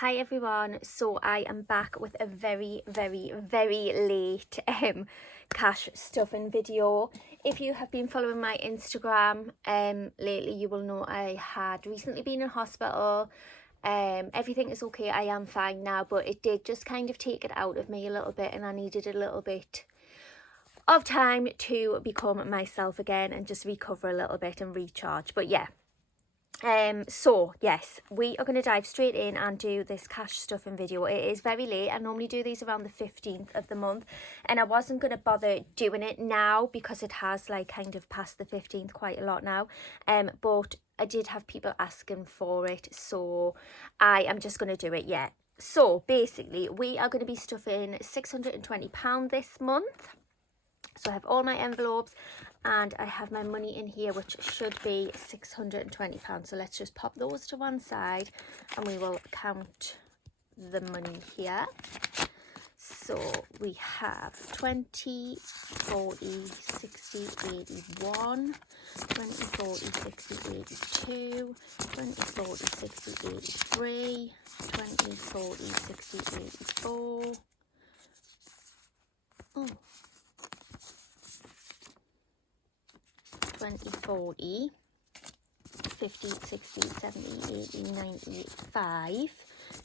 Hi everyone, so I am back with a very late cash stuffing video. If you have been following my Instagram lately, you will know I had recently been in hospital. Everything is okay, I am fine now, but it did just kind of take it out of me a little bit, and I needed a little bit of time to become myself again and just recover a little bit and recharge. But yeah, so yes, we are going to dive straight in and do this cash stuffing video. It is very late. I normally do these around the 15th of the month, and I wasn't going to bother doing it now because it has like kind of passed the 15th quite a lot now, but I did have people asking for it, so I am just going to do it. Yeah, so basically we are going to be stuffing £620 this month. So I have all my envelopes and I have my money in here, which should be £620. So let's just pop those to one side and we will count the money here. So we have 20, 40, 60, 81, 20, 40, 60, 82, 20, 40, 60, 83, 20, 40, 60, 84. Oh. 20, 40, 50, 60, 70, 80, 95,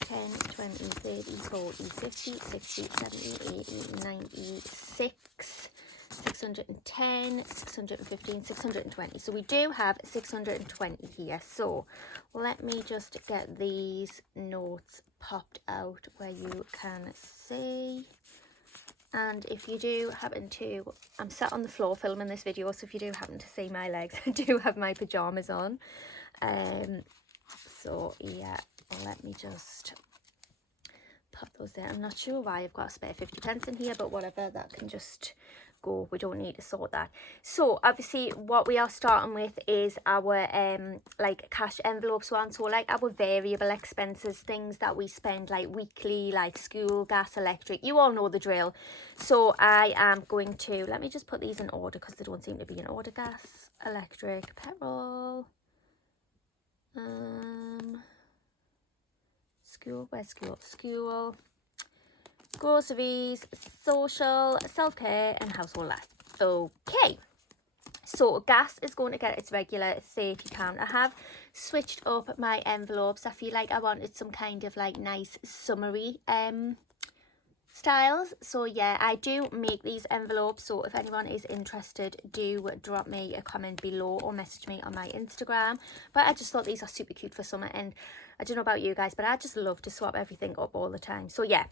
10, 20, 30, 40, 50, 60, 70, 80, 96, 610, 615, 620. So we do have 620 here. So let me just get these notes popped out where you can see. And if you do happen to, I'm sat on the floor filming this video, so if you do happen to see my legs, I do have my pajamas on. So yeah, let me just pop those there. I'm not sure why I've got a spare 50p in here, but whatever, that can just go. We don't need to sort that. So obviously what we are starting with is our like cash envelopes one. So like our variable expenses, things that we spend like weekly, like school, gas, electric, you all know the drill. So I am going to, let me just put these in order because they don't seem to be in order. Gas, electric, petrol, school, where's school, groceries, social, self-care and household life. Okay, so gas is going to get its regular £30. I have switched up my envelopes. I feel like I wanted some kind of like nice summery styles. So yeah, I do make these envelopes, so if anyone is interested, do drop me a comment below or message me on my Instagram. But I just thought these are super cute for summer, and I don't know about you guys, but I just love to swap everything up all the time. So yeah,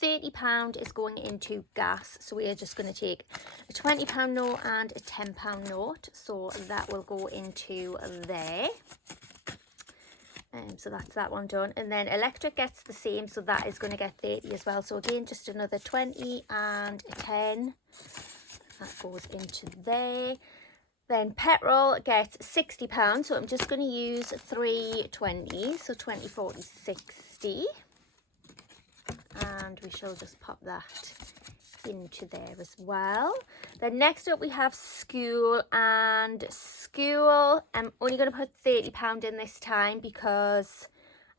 £30 is going into gas. So we are just going to take a £20 note and a £10 note, so that will go into there. So that's that one done. And then electric gets the same, so that is going to get 30 as well. So again, just another 20 and a 10. That goes into there. Then petrol gets £60, so I'm just going to use 3 20s, so 20, 40, 60. And we shall just pop that into there as well. Then next up we have school, and school I'm only going to put £30 in this time because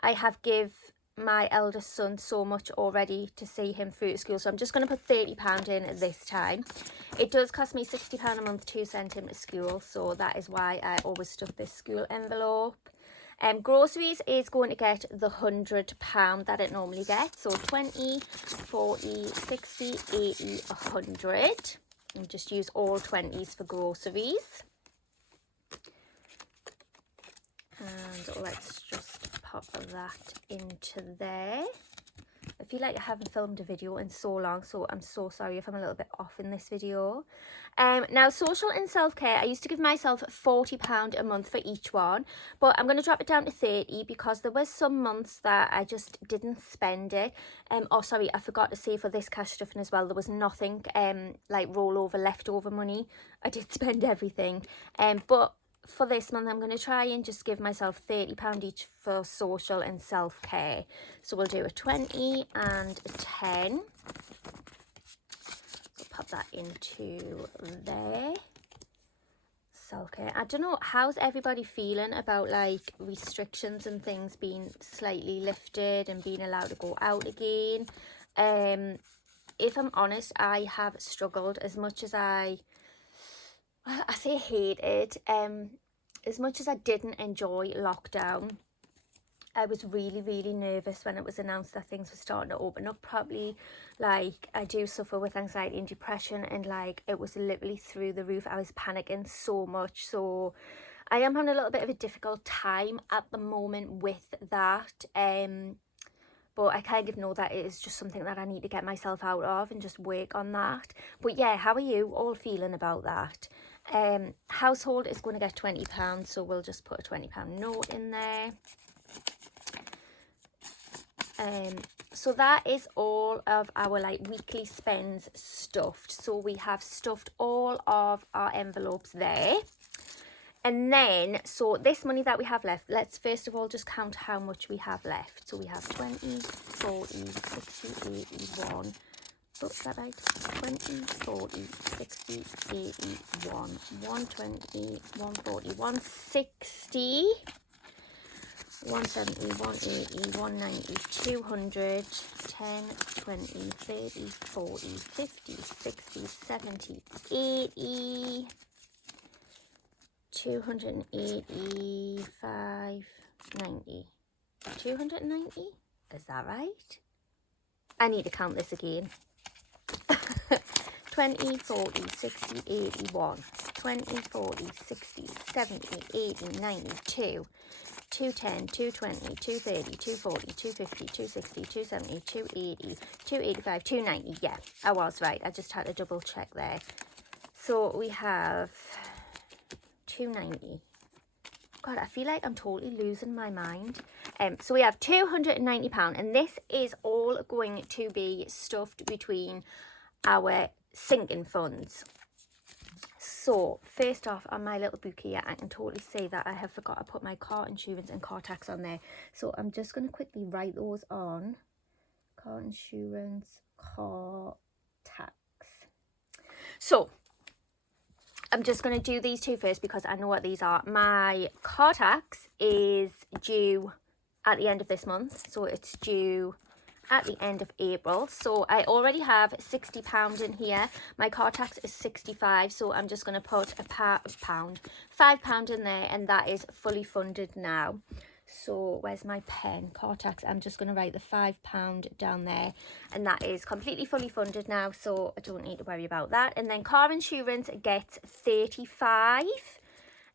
I have give my eldest son so much already to see him through to school, so I'm just going to put £30 in this time. It does cost me £60 a month to send him to school, so that is why I always stuff this school envelope. Groceries is going to get the £100 that it normally gets. So 20, 40, 60, 80, 100. And just use all 20s for groceries. And let's just pop that into there. I feel like I haven't filmed a video in so long, so I'm so sorry if I'm a little bit off in this video. Now, social and self-care, I used to give myself £40 a month for each one, but I'm going to drop it down to 30 because there was some months that I just didn't spend it. Oh, sorry, I forgot to say for this cash stuffing as well, there was nothing like rollover, leftover money. I did spend everything, but for this month I'm going to try and just give myself £30 each for social and self-care. So we'll do a 20 and a 10. So pop that into there. self-care. I don't know, how's everybody feeling about like restrictions and things being slightly lifted and being allowed to go out again? If I'm honest, I have struggled as much as I say hated, as much as I didn't enjoy lockdown. I was really, really nervous when it was announced that things were starting to open up properly. Like, I do suffer with anxiety and depression, and like, it was literally through the roof. I was panicking so much. So I am having a little bit of a difficult time at the moment with that. But I kind of know that it is just something that I need to get myself out of and just work on that. But yeah, how are you all feeling about that? Household is going to get £20, so we'll just put a £20 note in there. So that is all of our like weekly spends stuffed. So we have stuffed all of our envelopes there. And then, so this money that we have left, let's first of all just count how much we have left. So we have 20, 40, 60, 81. Oh, is that right? 20, 40, 60, 81, 120, 140, 160. 170, 180, 190, 200, 10, 20, 30, 40, 50, 60, 70, 80, 285, 90. 290? Is that right? I need to count this again. 20, 40, 60, 81, 20, 40, 60, 70, 80, 92. 210, 220, 230, 240, 250, 260, 270, 280, 285, 290. Yeah, I was right. I just had to double check there. So we have 290. God, I feel like I'm totally losing my mind. So we have £290, and this is all going to be stuffed between our sinking funds. So first off, on my little book here, I can totally see that I have forgot to put my car insurance and car tax on there. So I'm just going to quickly write those on. Car insurance, car tax. So I'm just going to do these two first because I know what these are. My car tax is due at the end of this month. So it's due at the end of April. So I already have £60 in here. My car tax is 65, so I'm just going to put £5 in there, and that is fully funded now. So where's my pen? Car tax, I'm just going to write the £5 down there, and that is completely fully funded now, so I don't need to worry about that. And then car insurance gets 35.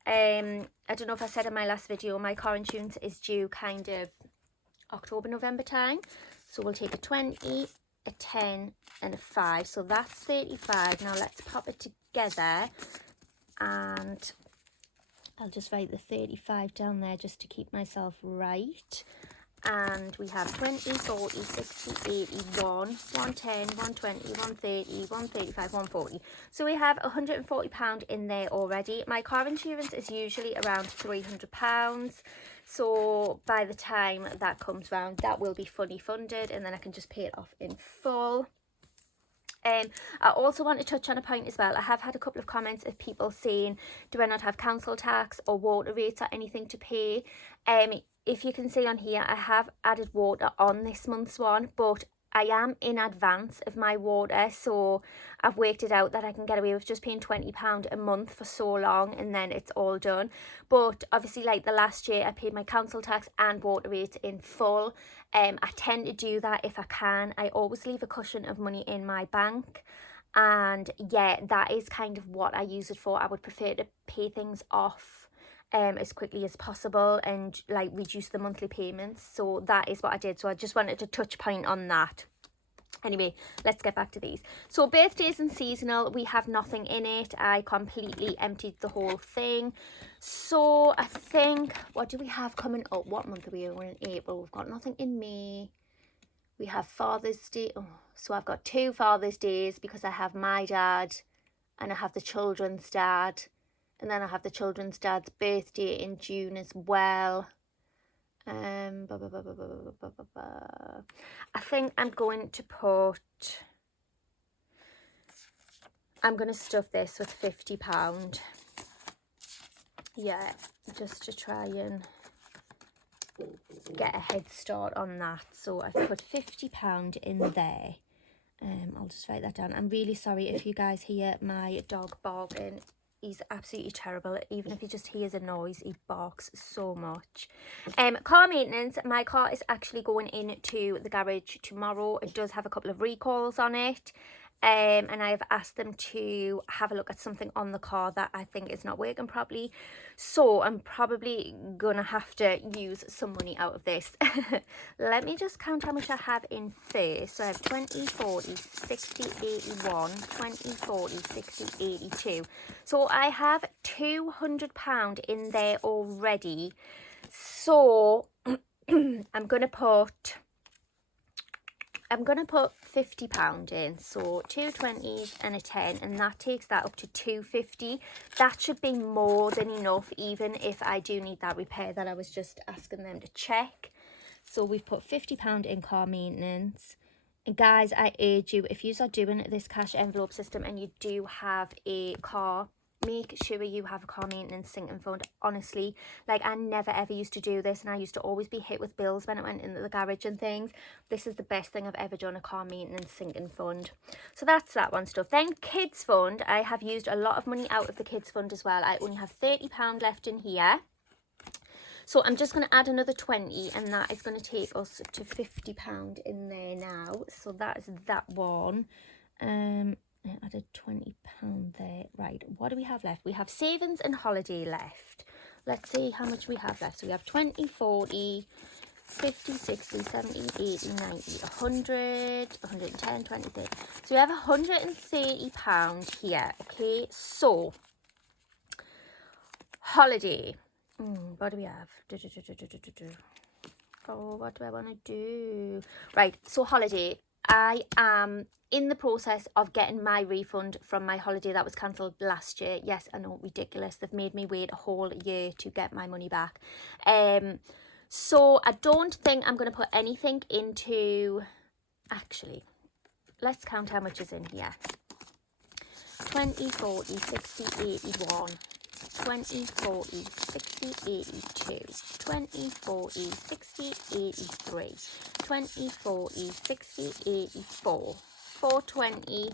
I don't know if I said in my last video, my car insurance is due kind of October, November time. So we'll take a 20, a 10 and a 5. So that's 35. Now let's pop it together, and I'll just write the 35 down there just to keep myself right. And we have 20, 40, 60, 81, 110, 120, 130, 135, 140. So we have £140 in there already. My car insurance is usually around £300. So by the time that comes round, that will be fully funded, and then I can just pay it off in full. I also want to touch on a point as well. I have had a couple of comments of people saying, do I not have council tax or water rates or anything to pay? If you can see on here, I have added water on this month's one, but I am in advance of my water, so I've worked it out that I can get away with just paying £20 a month for so long, and then it's all done. But obviously, like the last year, I paid my council tax and water rates in full. I tend to do that if I can. I always leave a cushion of money in my bank, and yeah, that is kind of what I use it for. I would prefer to pay things off as quickly as possible and like reduce the monthly payments. So that is what I did. So I just wanted to touch point on that. Anyway, let's get back to these. So birthdays and seasonal, we have nothing in it. I completely emptied the whole thing. So I think, what do we have coming up? What month are we in? We're in April. We've got nothing in May. We have Father's Day. Oh, so I've got 2 Father's Days because I have my dad and I have the children's dad. And then I have the children's dad's birthday in June as well. I think I'm going to stuff this with £50. yeah, just to try and get a head start on that. So I put £50 in there. I'll just write that down. I'm really sorry if you guys hear my dog barking. He's absolutely terrible. Even if he just hears a noise, he barks so much. Car maintenance. My car is actually going into the garage tomorrow. It does have a couple of recalls on it. And I've asked them to have a look at something on the car that I think is not working properly. So I'm probably going to have to use some money out of this. Let me just count how much I have in first. So I have 20, 40, 60, 81, 20, 40, 60, 82. So I have £200 in there already. So I'm going to put £50 in, so 2 20s and a 10, and that takes that up to 250. That should be more than enough, even if I do need that repair that I was just asking them to check. So we've put £50 in car maintenance. And guys, I urge you, if you are doing this cash envelope system and you do have a car, make sure you have a car maintenance sinking fund. Honestly, like, I never ever used to do this, and I used to always be hit with bills when I went into the garage and things. This is the best thing I've ever done, a car maintenance sinking fund. So that's that one stuff. Then kids fund. I have used a lot of money out of the kids fund as well. I only have £30 left in here. So I'm just going to add another 20, and that is going to take us to £50 in there now. So that is that one. I added £20 there. Right, what do we have left? We have savings and holiday left. Let's see how much we have left. So we have 20, 40, 50, 60, 70, 80, 90, 100, 110, 20, 30. So we have £130 here. Okay, so holiday. What do we have? Oh, what do I want to do? Right, so holiday. I am in the process of getting my refund from my holiday that was cancelled last year. Yes, I know, ridiculous. They've made me wait a whole year to get my money back. So I don't think I'm going to put anything into... Actually, let's count how much is in here. 20, 40, 60, 81... 20, 40, 60, 82, 20, 40, 60, 83, 20, 40, 60, 84, 420,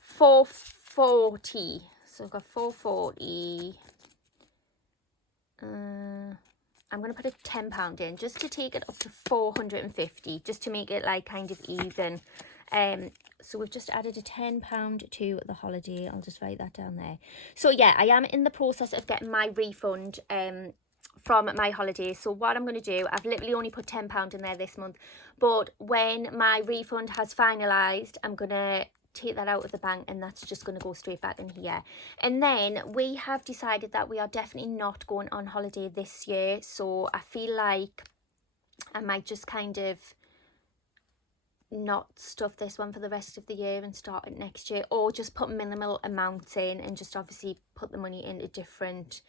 440. So I've got 440. I'm going to put a £10 in just to take it up to 450, just to make it like kind of even. So we've just added a £10 to the holiday. I'll just write that down there. So yeah, I am in the process of getting my refund from my holiday. So what I'm going to do, I've literally only put £10 in there this month, but when my refund has finalised, I'm going to take that out of the bank, and that's just going to go straight back in here. And then we have decided that we are definitely not going on holiday this year. So I feel like I might just kind of not stuff this one for the rest of the year and start it next year, or just put minimal amounts in and just obviously put the money into different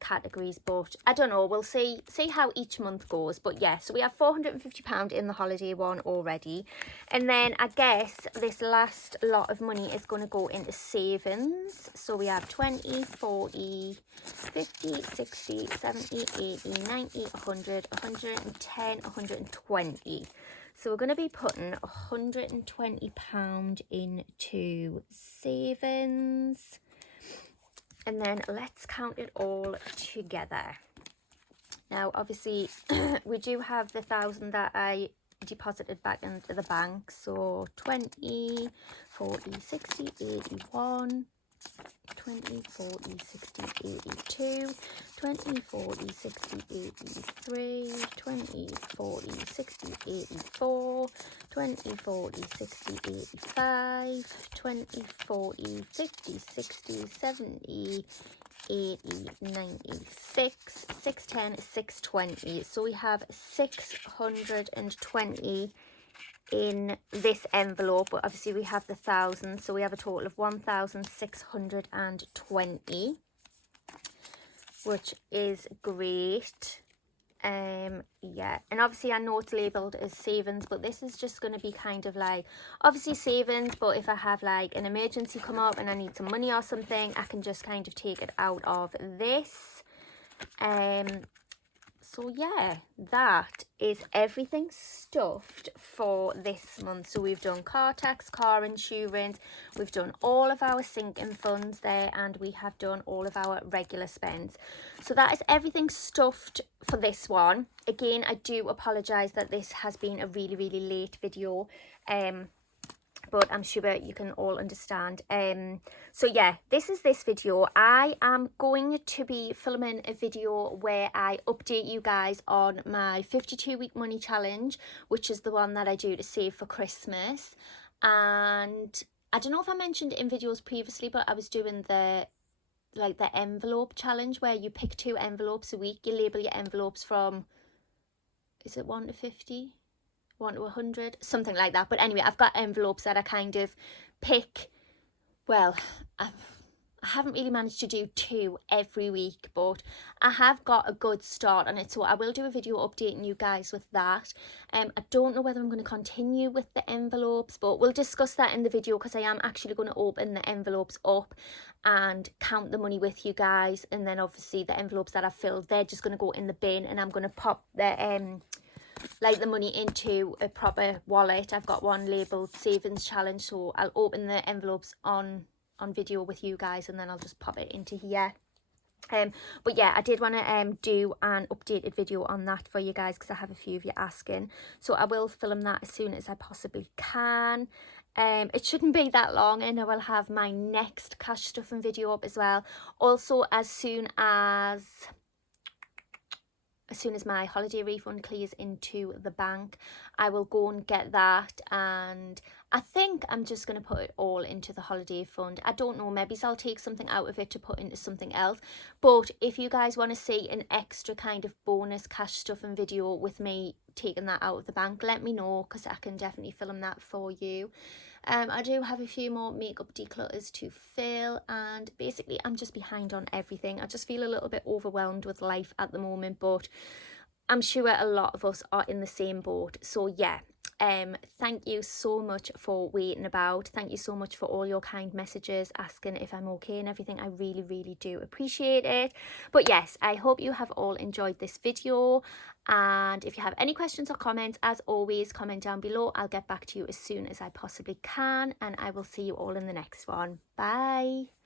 categories. But I don't know, we'll see how each month goes. But yeah, so we have £450 in the holiday one already, and then I guess this last lot of money is going to go into savings. So we have 20, 40, 50, 60, 70, 80, 90, 100, 110, 120. So we're going to be putting £120 into savings. And then let's count it all together. Now, obviously, we do have the 1,000 that I deposited back into the bank. So 20, 40, 60, 81... 20, 40, 60, 82, 20, 40, 60, 83, 20, 40, 60, 84, 20, 40, 60, 85, 20, 40, 50, 60, 70, 80, 96, 610, 620. So we have 620 in this envelope, but obviously we have the 1,000, so we have a total of 1,620, which is great. Yeah, and obviously I know it's labeled as savings, but this is just going to be kind of like obviously savings, but if I have like an emergency come up and I need some money or something, I can just kind of take it out of this. So yeah, that is everything stuffed for this month. So we've done car tax, car insurance, we've done all of our sinking funds there, and we have done all of our regular spends. So that is everything stuffed for this one. Again, I do apologise that this has been a really late video. But I'm sure you can all understand. So yeah, this is this video. I am going to be filming a video where I update you guys on my 52-week money challenge, which is the one that I do to save for Christmas. And I don't know if I mentioned it in videos previously, but I was doing the envelope challenge, where you pick 2 envelopes a week. You label your envelopes from, is it 1 to 50? 1 to 100, something like that. But anyway, I've got envelopes that I kind of pick. Well, I haven't really managed to do 2 every week, but I have got a good start on it, so I will do a video updating you guys with that. I don't know whether I'm going to continue with the envelopes, but we'll discuss that in the video, because I am actually going to open the envelopes up and count the money with you guys, and then obviously the envelopes that I've filled, they're just going to go in the bin, and I'm going to pop the the money into a proper wallet. I've got one labelled savings challenge, so I'll open the envelopes on video with you guys, and then I'll just pop it into here. But yeah, I did want to do an updated video on that for you guys, because I have a few of you asking, so I will film that as soon as I possibly can. It shouldn't be that long, and I will have my next cash stuffing video up as well. Also, as soon as my holiday refund clears into the bank, I will go and get that, and I think I'm just going to put it all into the holiday fund. I don't know, maybe I'll take something out of it to put into something else. But if you guys want to see an extra kind of bonus cash stuffing video with me taking that out of the bank, let me know, because I can definitely film that for you. I do have a few more makeup declutters to fill, and basically I'm just behind on everything. I just feel a little bit overwhelmed with life at the moment, but I'm sure a lot of us are in the same boat. So yeah, thank you so much for waiting about. Thank you so much for all your kind messages asking if I'm okay and everything. I really do appreciate it. But yes, I hope you have all enjoyed this video, and if you have any questions or comments, as always, comment down below. I'll get back to you as soon as I possibly can, and I will see you all in the next one. Bye.